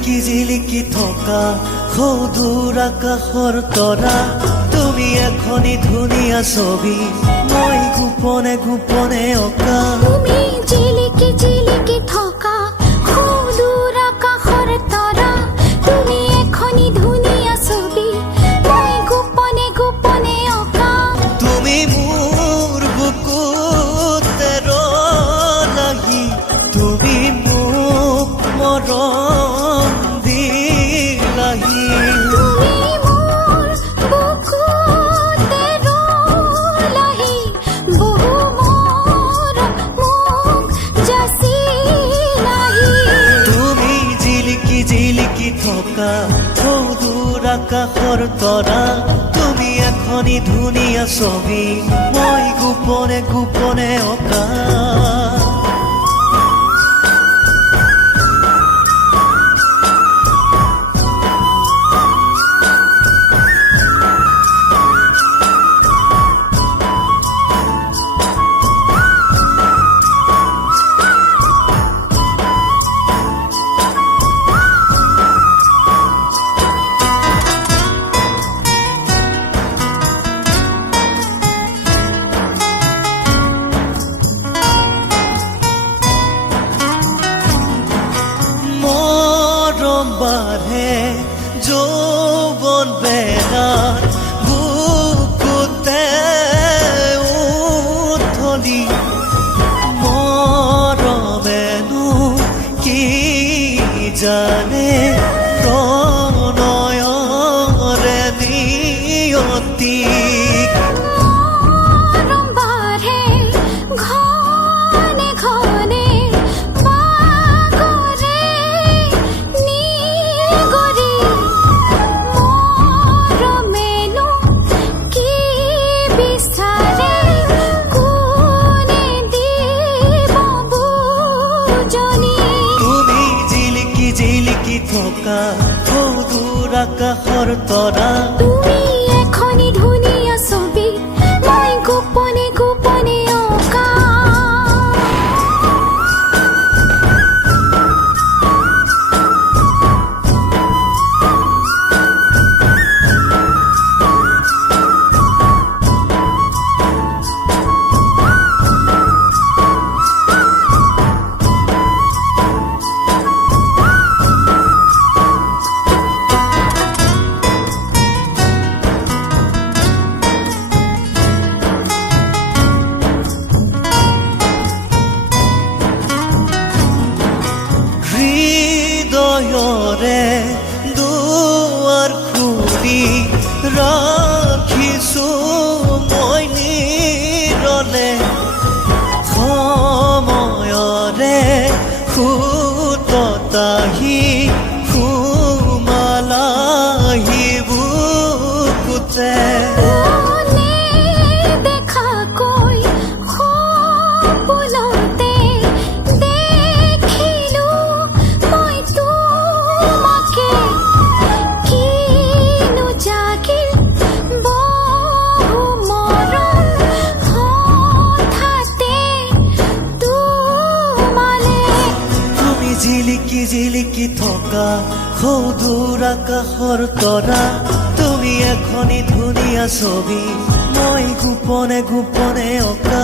জিলিকি থকা সৌদূৰ আকাশৰ তৰা তুমি এখনি ধুনীয়া ছবি মই গোপনে গোপনে অঁকা তুমি জিলিকি জিলিকি থকা সৌদূৰ আকাশৰ তৰা তুমি এখনি ধুনীয়া ছবি মই গোপনে গোপনে অঁকা তুমি মোৰ বুকুতে ৰলাহি তুমি মোক মৰম দিলাহি তুমি মোৰ বুকুতে ৰলাহি বহু মৰম মোক যাচিলাহি তুমি জিলিকি জিলিকি থকা সৌদূৰ আকাশৰ তৰা তুমি এখনি ধুনীয়া ছবি মই গোপনে গোপনে অঁকা বাঢ়ে যৌৱন বেলাত বুকুতে উঠলি মৰমেনো কি জানে প্ৰণয়ৰে নিয়তি মৰম বাঢ়ে ঘনে ঘনে বাগৰে নিগৰি মৰমেনো কি বিচাৰে কোনে দিব বুজনি তুমি জিলিকি জিলিকি থকা সৌদূৰ আকাশৰ তৰা তুমি এখনি ধুনীয়া ছবি মই গোপনে গোপনে অঁকা হৃদয়ৰে দুৱাৰ খুলি ৰাখিছো মই নিৰলে সময়ৰে সুততাহি সুমালাহি বুকুতে মনে দেখাকৈ সপোনতে দেখিলো মই তোমাকে কিনো জাগিল বহু মৰম হঠাতে তোমালে তুমি জিলিকি জিলিকি থকা সৌদূৰ আকাশৰ তৰা তুমি এখনি ধুনীয়া ছবি মই গোপনে গোপনে অঁকা